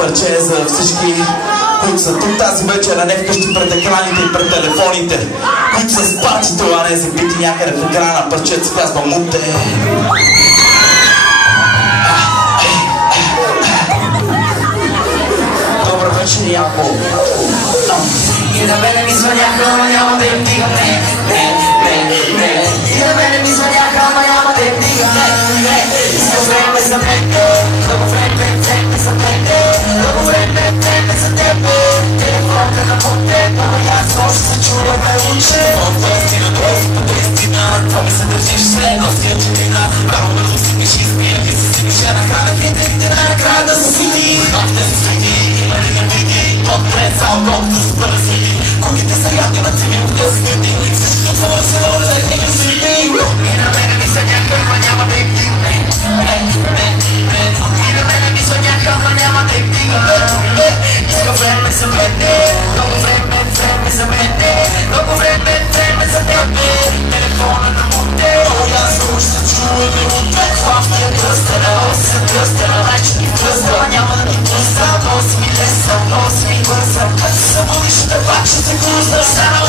парче за всички, които са тук тази вечер, а не вкъщи пред екраните и пред телефоните, които са с патито, а не забити някъде в екрана. Парчето се казва Муте. Добър вечер, Яко. И на мене ми звъняха, ама няма да им дига, И на мене ми звъняха, ама няма да им дига, Искам време за мен, много време за мен, много време за тебе. Телефонта на Муте, ама аз още се чува ме уче. Това ми се държиш след нощия чудина. Право да достигнеш и смия, и се стигнеш я накрая. Хитрите накрая да се сити. Нощта се свети, има ли да види. Отпред само колкото се бързи. Куките са ядни на тебе от късните. Всичко твое се воля да не ми свети. И на мене ми са някой, ама няма да им дигне. И на мене ми са някой, ама няма да им дигне. Иска време за мене, много време за мене, много време за тебе. Телефона на Муте, аз още чува да отвек. Хваща кръстена, кръстена, вече ни кръстена, няма да ни кръста. Носи ми леса, носи ми бърза, като се събудиш, да пак ще се кръста.